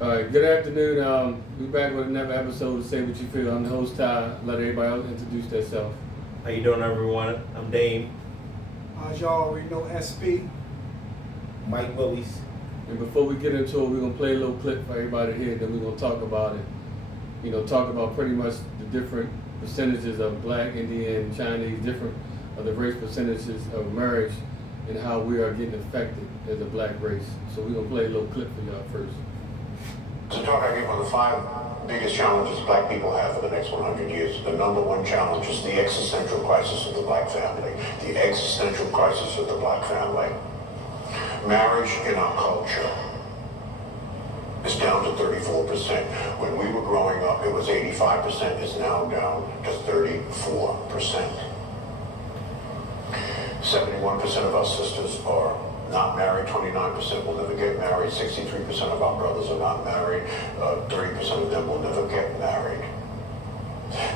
All right, good afternoon. We're back with another episode of Say What You Feel. I'm the host, Ty. Let everybody else introduce themselves. How you doing, everyone? I'm Dame. As y'all already know, SB. Mike Willis. And before we get into it, we're going to play a little clip for everybody here, then we're going to talk about it. You know, talk about pretty much the different percentages of Black, Indian, Chinese, different of the race percentages of marriage and how we are getting affected as a Black race. So we're going to play a little clip for y'all first. To talk, I give on the 5 biggest challenges Black people have for the next 100 years. The number 1 challenge is the existential crisis of the Black family. The existential crisis of the Black family. Marriage in our culture is down to 34%. When we were growing up, it was 85%. It's now down to 34%. 71% of our sisters are not married, 29% will never get married, 63% of our brothers are not married, 30% of them will never get married.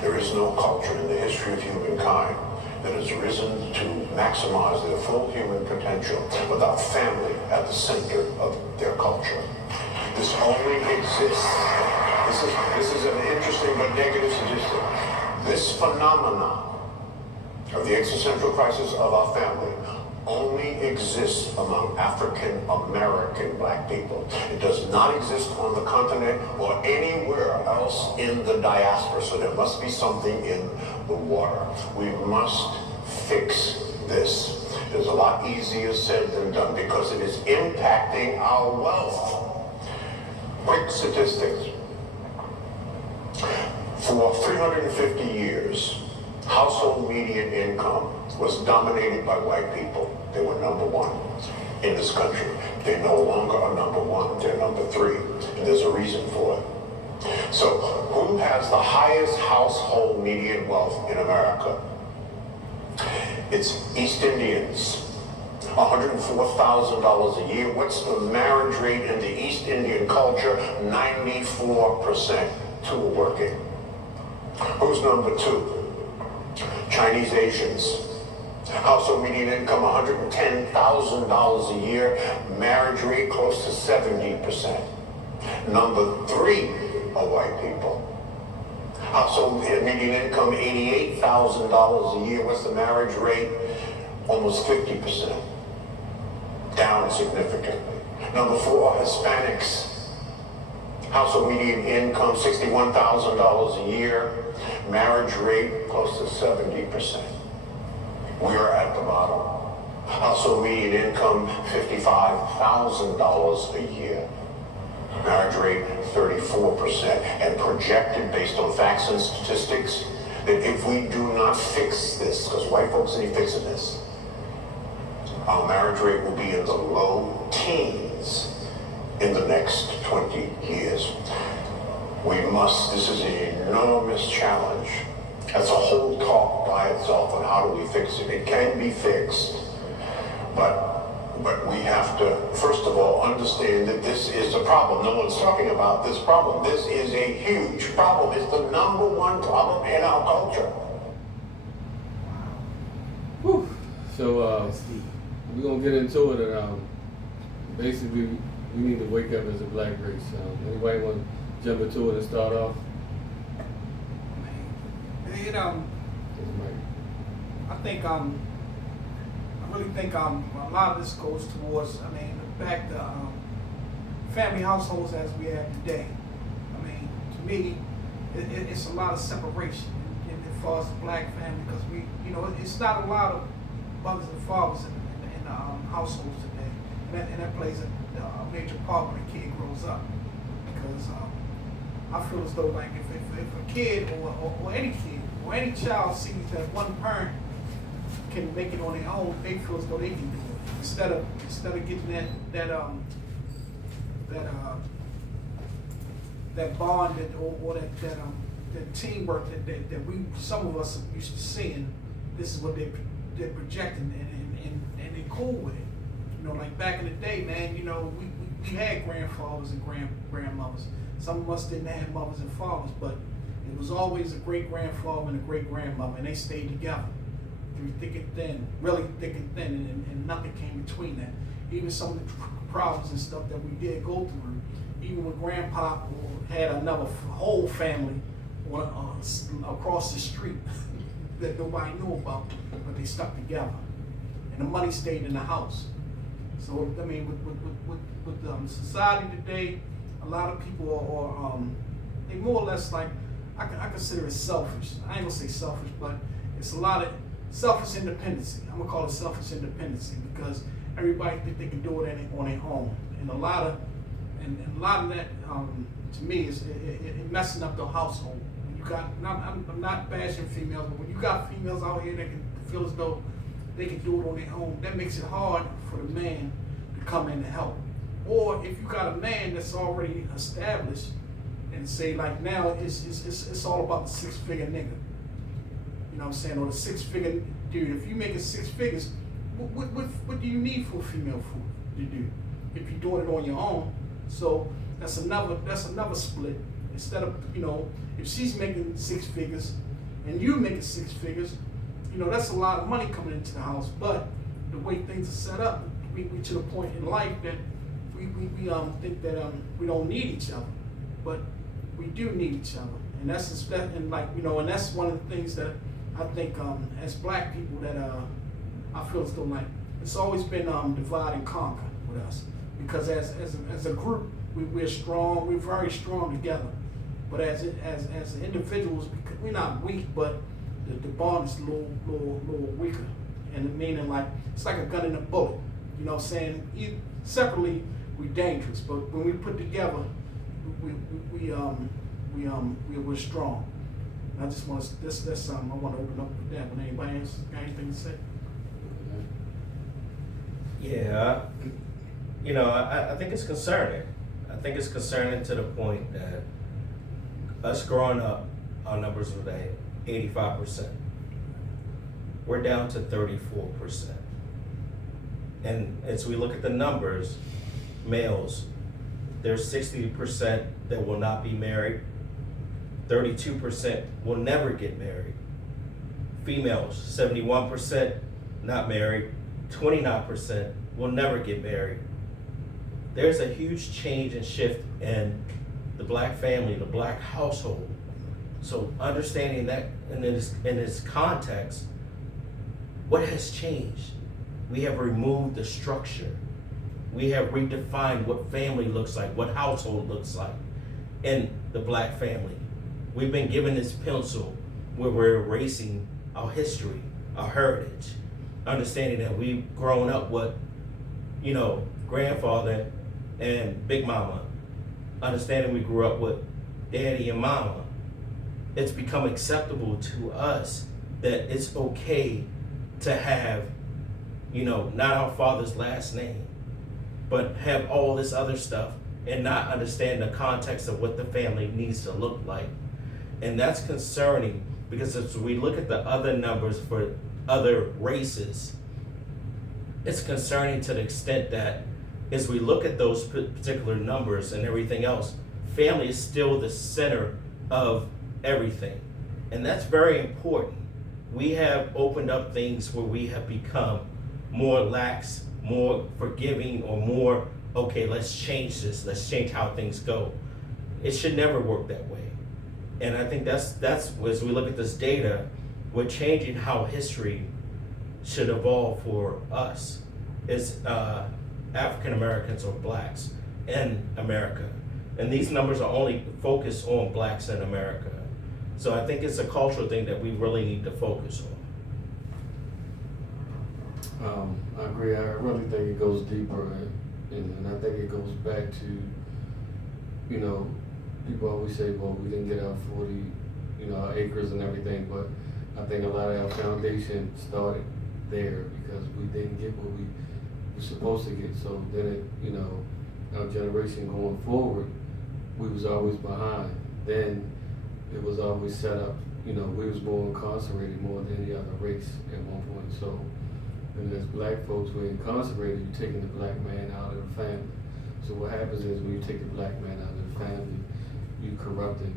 There is no culture in the history of humankind that has risen to maximize their full human potential without family at the center of their culture. This only exists. This is an interesting but negative statistic. This phenomenon of the existential crisis of our family only exists among African American Black people. It does not exist on the continent or anywhere else in the diaspora, so there must be something in the water. We must fix this. It's a lot easier said than done because it is impacting our wealth. Quick statistics. For 350 years, household median income was dominated by white people. They were number 1 in this country. They no longer are number 1, they're number 3. And there's a reason for it. So who has the highest household median wealth in America? It's East Indians. $104,000 a year. What's the marriage rate in the East Indian culture? 94%. 2 are working. Who's number 2? Chinese Asians. Household median income $110,000 a year. Marriage rate close to 70%. Number 3 are white people. Household median income $88,000 a year. What's the marriage rate? Almost 50%. Down significantly. Number 4 are Hispanics. Household median income $61,000 a year. Marriage rate close to 70%. We are at the bottom. Household median income $55,000 a year. Marriage rate 34%. And projected based on facts and statistics that if we do not fix this, because white folks need fixing this, our marriage rate will be in the low teens in the next 20 years. This is an enormous challenge. That's a whole talk by itself on how do we fix it. It can be fixed, but we have to, first of all, understand that this is a problem. No one's talking about this problem. This is a huge problem. It's the number 1 problem in our culture. Whew. So we're going to get into it. And basically, we need to wake up as a Black race. Anybody want to jump into it and start off? I really think a lot of this goes towards, back to family households as we have today. To me, it's a lot of separation as far as the Black family, because it's not a lot of mothers and fathers in households today, and that plays a major part when a kid grows up, because I feel as though like if a kid or any kid or any child sees that one parent can make it on their own, they feel as though they can do it. Instead of getting that bond or that teamwork that we, some of us are used to seeing. This is what they're projecting, and they're cool with it. Like back in the day, man, we had grandfathers and grandmothers. Some of us didn't have mothers and fathers, but it was always a great grandfather and a great grandmother, and they stayed together through thick and thin, really thick and thin, and nothing came between that. Even some of the problems and stuff that we did go through, even when grandpa had another whole family across the street that nobody knew about, but they stuck together. And the money stayed in the house. So, I mean, with society today, a lot of people are they more or less like, I consider it selfish. I ain't gonna say selfish, but it's a lot of selfish independency. I'm gonna call it selfish independency because everybody think they can do it on their own. And a lot of that, to me, is it messing up the household. When you got, I'm not bashing females, but when you got females out here that can feel as though they can do it on their own, that makes it hard for the man to come in and help. Or if you got a man that's already established and say like now it's all about the 6-figure nigga. You know what I'm saying? Or the 6-figure dude. If you making 6 figures, what do you need for a female to do if you're doing it on your own? So that's another split. Instead of, you know, if she's making 6 figures and you making 6 figures, you know, that's a lot of money coming into the house. But the way things are set up, we to the point in life that we think that we don't need each other, but we do need each other, and that's and like, you know, and that's one of the things that I think as black people that I feel as though like it's always been divide and conquer with us, because as a group we're strong, we're very strong together, but as individuals we're not weak, but the bond is a little weaker, and meaning like it's like a gun and a bullet. You know what I'm saying? Separately we're dangerous, but when we put together, we're strong. And I just want to that's something I want to open up with that. When anybody else got anything to say? Yeah, you know, I think it's concerning. I think it's concerning to the point that us growing up, our numbers were at 85%. We're down to 34%. And as we look at the numbers, males, there's 60% that will not be married, 32% will never get married. Females, 71% not married, 29% will never get married. There's a huge change and shift in the black family, the black household. So understanding that in this context, what has changed? We have removed the structure. We have redefined what family looks like, what household looks like in the black family. We've been given this pencil where we're erasing our history, our heritage, understanding that we've grown up with, you know, grandfather and big mama, understanding we grew up with daddy and mama. It's become acceptable to us that it's okay to have, you know, not our father's last name, but have all this other stuff and not understand the context of what the family needs to look like. And that's concerning, because as we look at the other numbers for other races, it's concerning to the extent that as we look at those particular numbers and everything else, family is still the center of everything. And that's very important. We have opened up things where we have become more lax, more forgiving, or more, okay, let's change this, let's change how things go. It should never work that way. And I think that's as we look at this data, we're changing how history should evolve for us as African Americans or blacks in America. And these numbers are only focused on blacks in America. So I think it's a cultural thing that we really need to focus on. I agree. I really think it goes deeper, and I think it goes back to, you know, people always say, well, we didn't get our 40, you know, our acres and everything, but I think a lot of our foundation started there because we didn't get what we were supposed to get. So then it, you know, our generation going forward, we was always behind. Then it was always set up, you know, we was more incarcerated more than any other race at one point. So, and as black folks were incarcerated, you're taking the black man out of the family. So what happens is when you take the black man out of the family, you corrupted.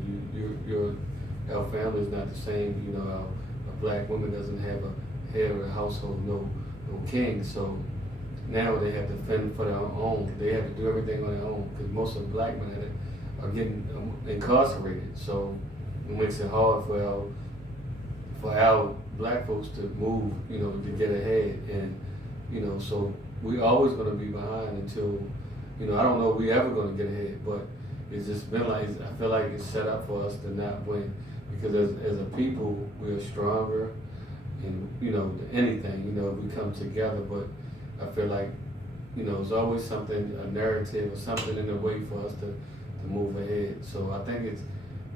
Our family is not the same. You know, a black woman doesn't have a head of the household, no king. So now they have to fend for their own. They have to do everything on their own because most of the black men are getting incarcerated. So it makes it hard for our black folks to move, you know, to get ahead. And, you know, so we always going to be behind until, you know, I don't know if we ever going to get ahead, but it's just been like, I feel like it's set up for us to not win because as a people, we are stronger and, you know, anything, you know, we come together, but I feel like, you know, there's always something, a narrative or something in the way for us to move ahead. So I think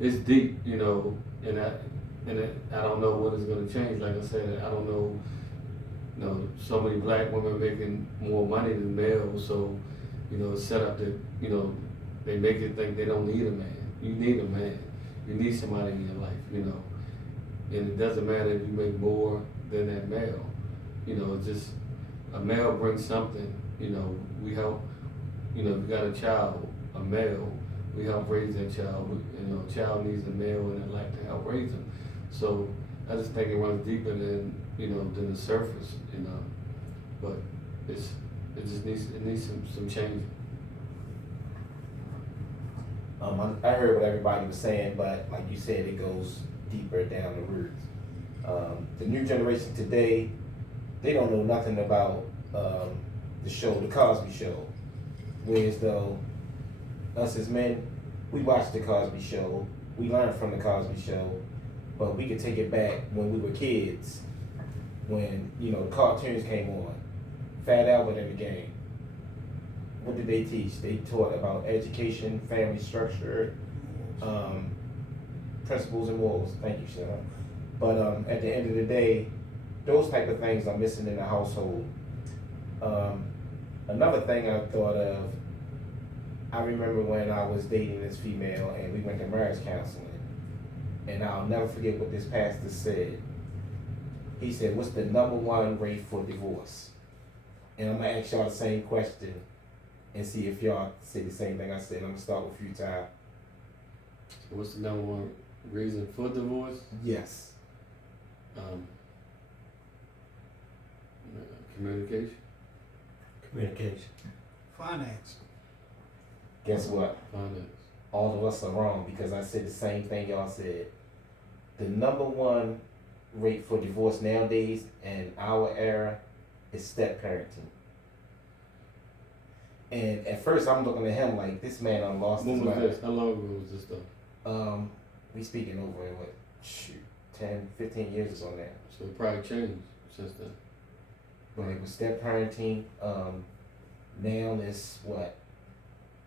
it's deep, you know, and I don't know when it's going to change. Like I said, I don't know, you know, so many black women making more money than males, so, you know, it's set up that, you know, they make it think they don't need a man. You need a man. You need somebody in your life, you know. And it doesn't matter if you make more than that male. You know, it's just, a male brings something, you know, we help, you know, if you got a child, a male, we help raise that child. You know, a child needs a male in their life to help raise them. So I just think it runs deeper than, you know, than the surface, you know. But it just needs some change. I heard what everybody was saying, but like you said, it goes deeper down the roots. The new generation today, they don't know nothing about the show, The Cosby Show. Whereas though, us as men, we watch The Cosby Show, we learn from The Cosby Show, but we could take it back when we were kids, when, you know, the cartoons came on, Fat Albert in the game. What did they teach? They taught about education, family structure, principles and morals. Thank you, Sean. But at the end of the day, those type of things are missing in the household. Another thing I thought of, I remember when I was dating this female and we went to marriage counseling, and I'll never forget what this pastor said. He said, "What's the #1 rate for divorce?" And I'm gonna ask y'all the same question and see if y'all say the same thing I said. I'm gonna start with you, Ty. What's the #1 reason for divorce? Yes. Communication. Communication. Finance. Guess what? Finance. All of us are wrong because I said the same thing y'all said. The #1 rate for divorce nowadays in our era is step parenting. And at first I'm looking at him like this man done lost his When was mind. this? How long ago was this stuff? We speaking over in what, 10, 15 years or so now. So it probably changed since then. But it was step parenting. Now it's what?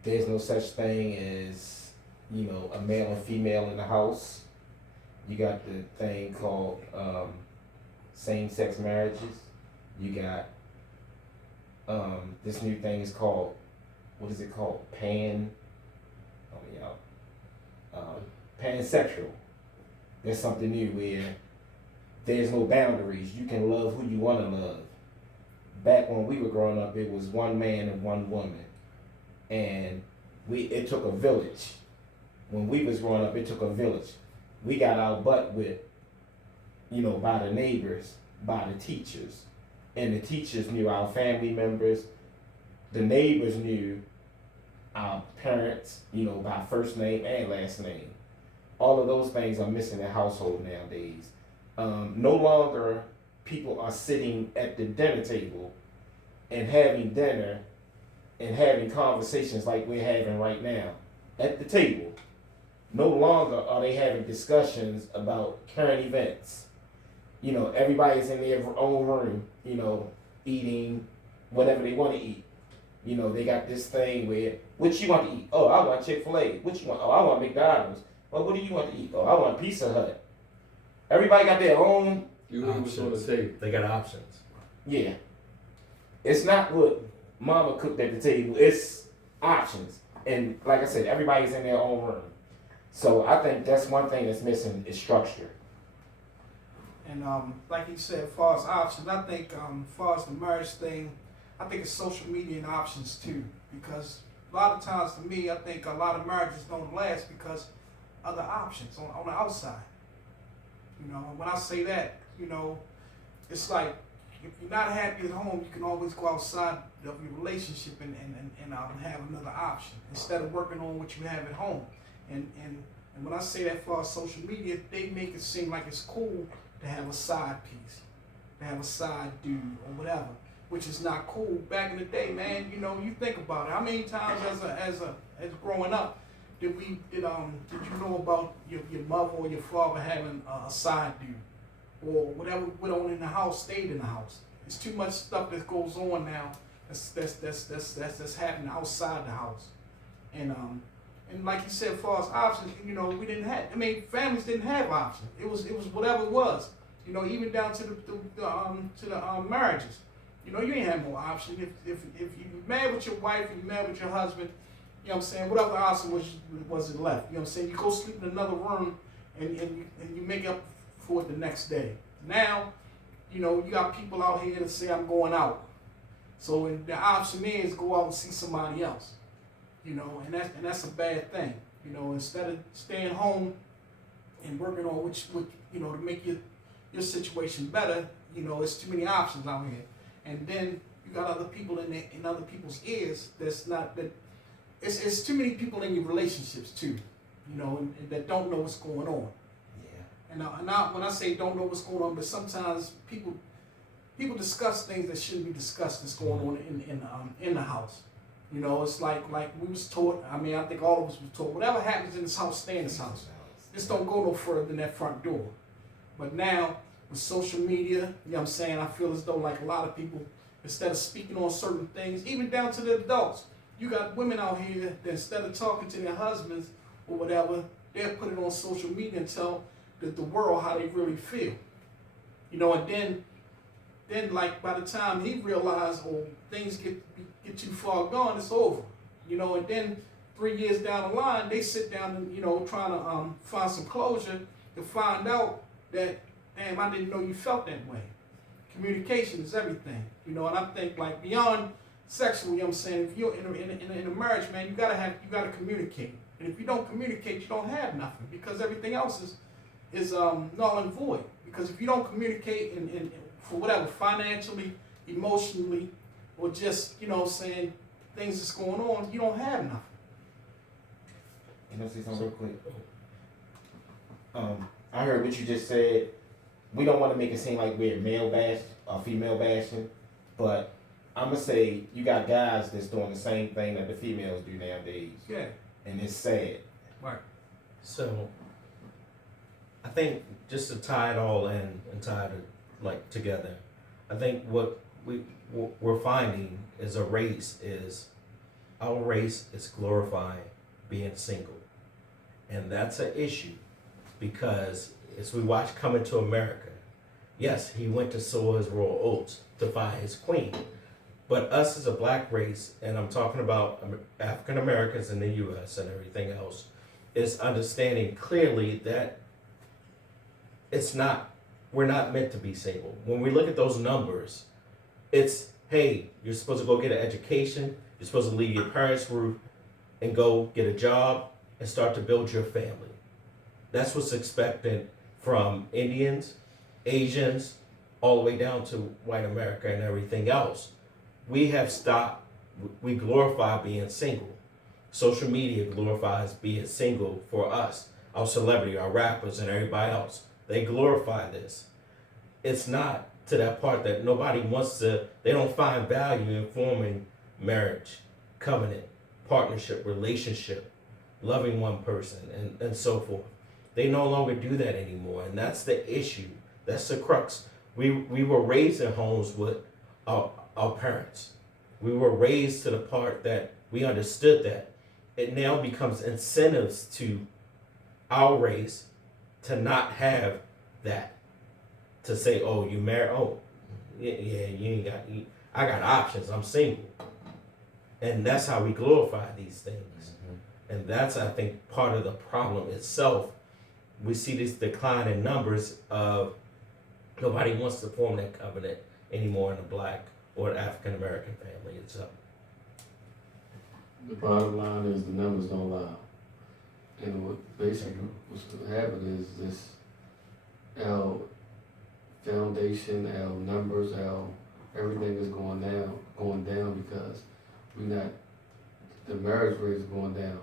There's no such thing as, you know, a male and female in the house. You got the thing called same-sex marriages. You got this new thing is called, what is it called? Pansexual. There's something new where there's no boundaries. You can love who you want to love. Back when we were growing up, it was one man and one woman, and it took a village. When we was growing up, it took a village. We got our butt whipped, you know, by the neighbors, by the teachers, and the teachers knew our family members. The neighbors knew our parents, you know, by first name and last name. All of those things are missing in household nowadays. No longer people are sitting at the dinner table and having dinner and having conversations like we're having right now at the table. No longer are they having discussions about current events. You know, everybody's in their own room, you know, eating whatever they want to eat. You know, they got this thing where, what you want to eat? Oh, I want Chick-fil-A. What you want? Oh, I want McDonald's. Oh, what do you want to eat? Oh, I want Pizza Hut. Everybody got their own. You know what's on the table. They got options. Yeah. It's not what mama cooked at the table. It's options. And like I said, everybody's in their own room. So I think that's one thing that's missing is structure. And like you said, as far as options, I think as far as the marriage thing, I think it's social media and options too. Because a lot of times to me, I think a lot of marriages don't last because other options on the outside. You know, when I say that, you know, it's like if you're not happy at home, you can always go outside of your relationship and have another option instead of working on what you have at home. And when I say that for social media, they make it seem like it's cool to have a side piece, to have a side dude or whatever, which is not cool. Back in the day, man, you know, you think about it. How many times as growing up did you know about your mother or your father having a side dude, or whatever went on in the house stayed in the house? There's too much stuff that goes on now that's happening outside the house, and like you said, as far as options, you know, we didn't have. I mean, families didn't have options. It was whatever it was. You know, even down to the marriages. You know, you ain't have no option. If you're mad with your wife and you're mad with your husband, you know what I'm saying, what other option was it left? You know what I'm saying? You go sleep in another room and you make up for it the next day. Now, you know, you got people out here that say I'm going out. So the option is go out and see somebody else. You know, and that's a bad thing. You know, instead of staying home and working on which you know, to make your situation better, you know, it's too many options out here. And then you got other people in other people's ears it's too many people in your relationships too, you know, and that don't know what's going on. Yeah. And when I say don't know what's going on, but sometimes people discuss things that shouldn't be discussed that's going on in the house. You know, it's like we was taught. I mean, I think all of us was taught. Whatever happens in this house, stay in this house. Just don't go no further than that front door. But now with social media, you know what I'm saying, I feel as though like a lot of people, instead of speaking on certain things, even down to the adults, you got women out here that instead of talking to their husbands or whatever, they'll put it on social media and tell the world how they really feel. You know, and then like by the time he realized, oh, things get too far gone, it's over. You know, and then 3 years down the line, they sit down and, you know, trying to find some closure to find out that, damn, I didn't know you felt that way. Communication is everything, you know, and I think like beyond sexual, you know what I'm saying, if you're in a marriage, man, you gotta communicate. And if you don't communicate, you don't have nothing, because everything else is null and void. Because if you don't communicate and for whatever, financially, emotionally, or just, you know what I'm saying, things that's going on, you don't have nothing. Can I say something real quick? I heard what you just said. We don't want to make it seem like we're male bash or female bashing, but I'm gonna say you got guys that's doing the same thing that the females do nowadays. Yeah. And it's sad. Right. So, I think just to tie it all in and tie it like together, I think what we're finding is our race is glorifying being single, and that's an issue because as we watch Coming to America, yes, he went to sow his royal oats to find his queen, but us as a black race, and I'm talking about African Americans in the U.S. and everything else, is understanding clearly that we're not meant to be single. When we look at those numbers, it's, hey, you're supposed to go get an education, you're supposed to leave your parents' roof and go get a job and start to build your family. That's what's expected from Indians, Asians, all the way down to white America and everything else. We have stopped, we glorify being single. Social media glorifies being single for us, our celebrity, our rappers, and everybody else. They glorify this. It's not to that part that nobody wants to, they don't find value in forming marriage, covenant, partnership, relationship, loving one person, and so forth. They no longer do that anymore, and that's the issue. That's the crux. We were raised in homes with our parents. We were raised to the part that we understood that. It now becomes incentives to our race to not have that. To say, oh, you married, oh, yeah, you ain't got, I got options, I'm single. And that's how we glorify these things. Mm-hmm. And that's, I think, part of the problem itself. We see this decline in numbers of nobody wants to form that covenant anymore in the black or the African American family itself. The bottom line is the numbers don't lie. And what basically what's going to happen is this, our foundation, our numbers, our everything is going down because the marriage rate is going down.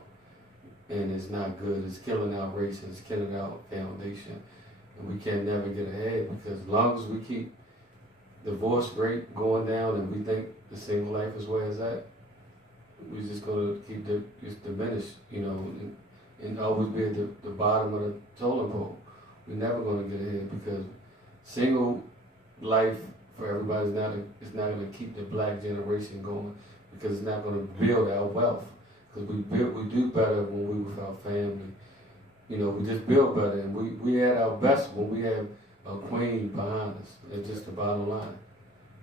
And it's not good. It's killing our race and it's killing our foundation. And we can never get ahead because as long as we keep divorce rate going down and we think the single life is where it's at, we're just gonna keep just diminish, and always be at the bottom of the totem pole. We're never gonna get ahead because single life for everybody is not gonna keep the black generation going because it's not gonna build our wealth. Because we do better when we with our family. We just build better, and we at our best when we have a queen behind us. That's just the bottom line.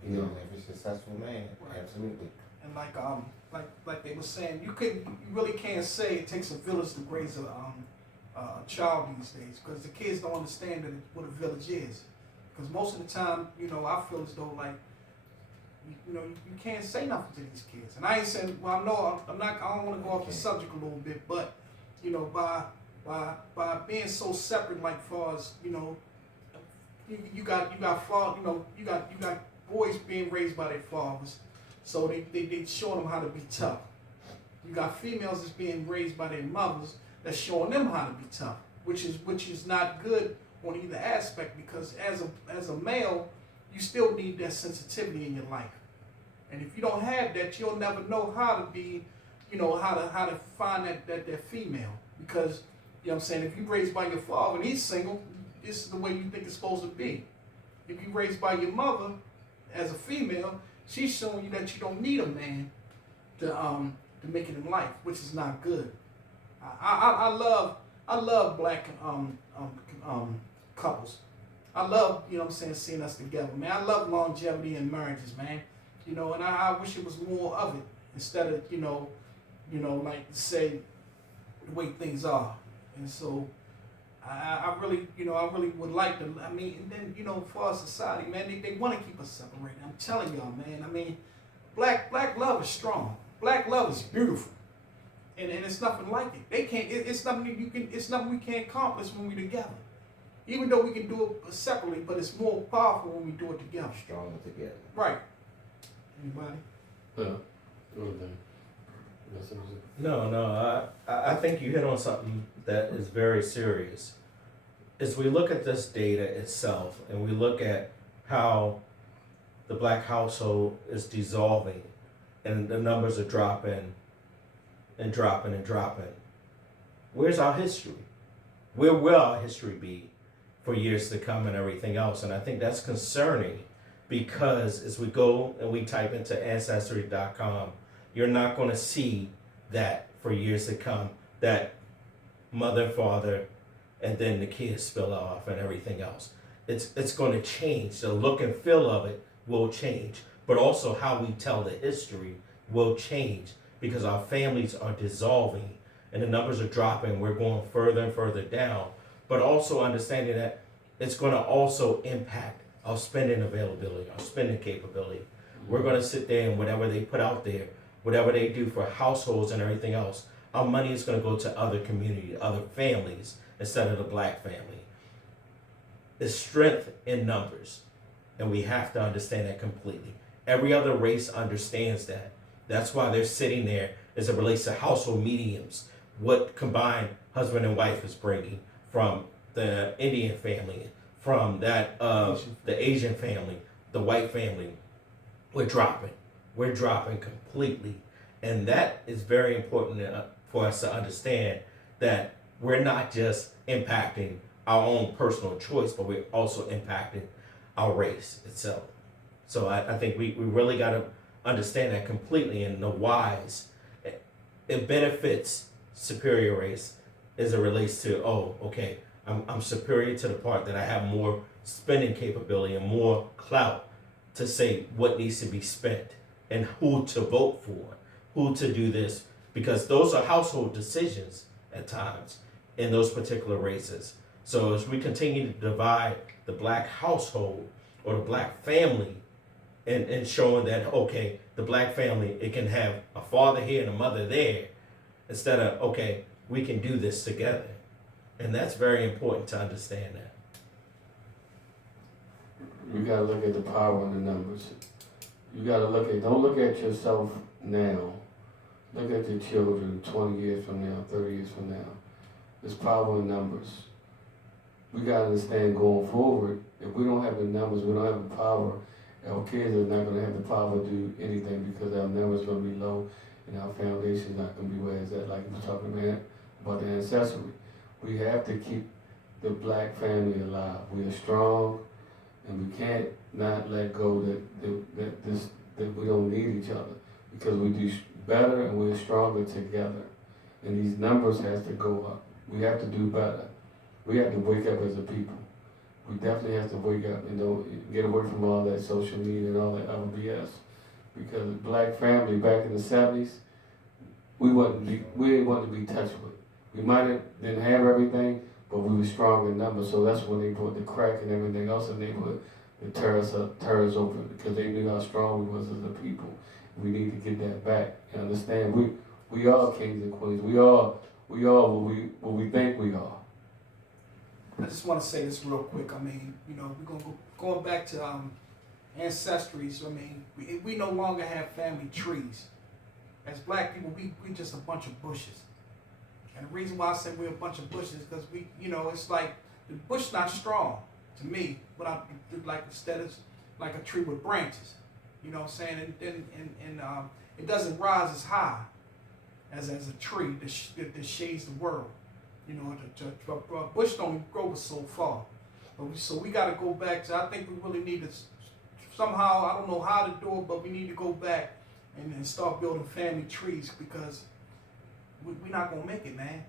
Every successful man, absolutely. And like they were saying, you really can't say it takes a village to raise a child these days, because the kids don't understand what a village is. Because most of the time, I feel as though like, you can't say nothing to these kids. And I ain't saying, well, no, I don't want to go off the subject a little bit, but by being so separate, like far as you got boys being raised by their fathers, so they showing them how to be tough. You got females that's being raised by their mothers that's showing them how to be tough, which is not good on either aspect, because as a male, you still need that sensitivity in your life. And if you don't have that, you'll never know how to be, how to find that female. Because, what I'm saying, if you're raised by your father and he's single, this is the way you think it's supposed to be. If you're raised by your mother as a female, she's showing you that you don't need a man to make it in life, which is not good. I love black couples. I love, seeing us together, man. I love longevity in marriages, man. And I wish it was more of it instead of, like say the way things are. And so I really would like to, and then, for our society, man, they want to keep us separated. I'm telling y'all, man, black love is strong. Black love is beautiful. And it's nothing like it. It's nothing we can't accomplish when we're together. Even though we can do it separately, but it's more powerful when we do it together. Stronger together. Right. Anybody? No, I think you hit on something that is very serious. As we look at this data itself and we look at how the black household is dissolving and the numbers are dropping and dropping and dropping, where's our history? Where will our history be for years to come and everything else? And I think that's concerning, because as we go and we type into Ancestry.com, you're not going to see that for years to come, that mother, father, and then the kids spill off and everything else. It's going to change. The look and feel of it will change, but also how we tell the history will change, because our families are dissolving and the numbers are dropping. We're going further and further down, but also understanding that it's going to also impact our spending availability, our spending capability. We're going to sit there and whatever they put out there, whatever they do for households and everything else, our money is going to go to other communities, other families, instead of the black family. There's strength in numbers, and we have to understand that completely. Every other race understands that. That's why they're sitting there as it relates to household mediums, what combined husband and wife is bringing from the Indian family, from that the Asian family, the white family. We're dropping completely. And that is very important for us to understand, that we're not just impacting our own personal choice, but we're also impacting our race itself. So I think we really got to understand that completely, and the whys. It benefits superior race as it relates to, I'm superior to the part that I have more spending capability and more clout to say what needs to be spent and who to vote for, who to do this, because those are household decisions at times in those particular races. So as we continue to divide the black household or the black family, and showing that, the black family, it can have a father here and a mother there, instead of, we can do this together. And that's very important to understand that. We gotta look at the power in the numbers. you gotta don't look at yourself now. Look at your children 20 years from now, 30 years from now. There's power in numbers. We gotta understand going forward, if we don't have the numbers, we don't have the power, our kids are not gonna have the power to do anything because our numbers gonna be low and our foundation's not gonna be where it's at, like you were talking about the ancestry. We have to keep the black family alive. We are strong, and we can't not let go that we don't need each other because we do better and we're stronger together. And these numbers has to go up. We have to do better. We have to wake up as a people. We definitely have to wake up and don't get away from all that social media and all that other BS. Because black family back in the 70s, we didn't want to be touched with. We might have didn't have everything, but we were strong in numbers. So that's when they brought the crack and everything else in the neighborhood to tear us open because they knew how strong we was as a people. We need to get that back and understand we are kings and queens. We are what we think we are. I just want to say this real quick. I mean, you know, we're going back to ancestries. I mean, we no longer have family trees. As black people, we just a bunch of bushes. And the reason why I say we're a bunch of bushes is because it's like the bush not strong to me, but I like instead it's like a tree with branches. You know what I'm saying? And it doesn't rise as high as a tree that shades the world. You know, the bush don't grow so far. So we got to go back to, I think we really need to somehow, I don't know how to do it, but we need to go back and start building family trees because we're not going to make it, man.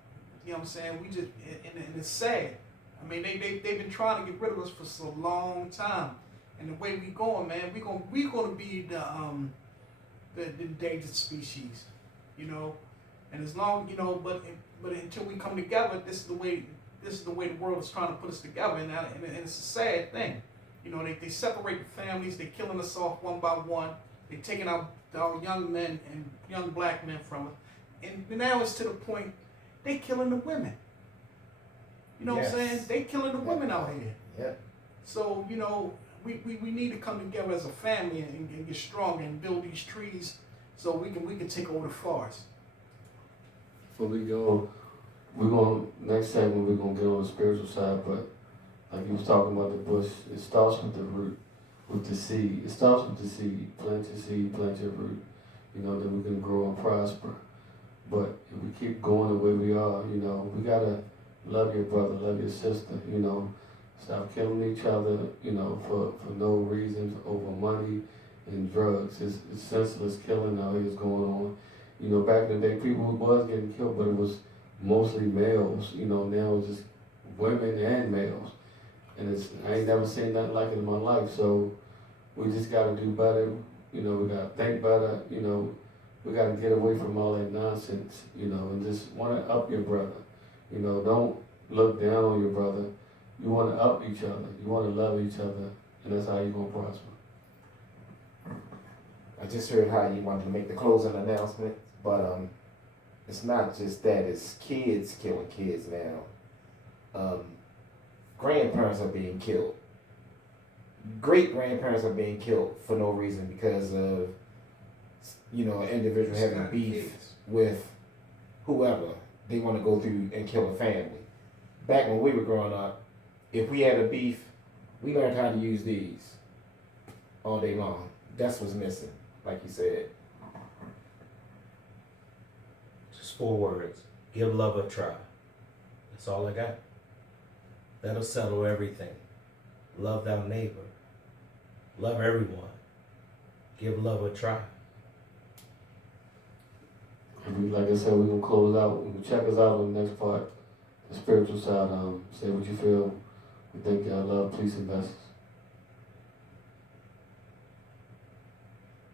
You know what I'm saying? We just, and it's sad. I mean, they've been trying to get rid of us for so long time. And the way we going, man, we're gonna be the endangered species, you know. And as long, you know, but until we come together, this is the way the world is trying to put us together, and it's a sad thing. You know, they separate the families, they're killing us off one by one, they're taking our young men and young black men from us, and now it's to the point they killing the women. You know Yes. what I'm saying? They killing the women out here. Yeah. So, you know, we need to come together as a family and get stronger and build these trees so we can take over the forest. When we're going next segment we're gonna get on the spiritual side, but like you was talking about the bush, it starts with the root, with the seed. It starts with the seed. Plant your seed, plant your root. You know, then we can grow and prosper. But if we keep going the way we are, you know, we gotta love your brother, love your sister, you know. Stop killing each other, you know, for no reasons, over money and drugs. It's senseless killing out here is going on. You know, back in the day, people was getting killed, but it was mostly males. You know, now it's just women and males. And I ain't never seen nothing like it in my life. So we just got to do better. You know, we got to think better. You know, we got to get away from all that nonsense, you know, and just want to up your brother. You know, don't look down on your brother. You want to up each other. You want to love each other, and that's how you're going to prosper. I just heard how you wanted to make the closing announcement, but it's not just that, it's kids killing kids now. Grandparents are being killed. Great-grandparents are being killed for no reason because of, you know, an individual having beef with whoever. They want to go through and kill a family. Back when we were growing up, if we had a beef, we learned how to use these all day long. That's what's missing, like you said. Just 4 words. Give love a try. That's all I got. That'll settle everything. Love thy neighbor. Love everyone. Give love a try. Like I said, we're going to close out. We can check us out on the next part, the spiritual side. Say what you feel. We thank y'all. Love, peace, and blessings.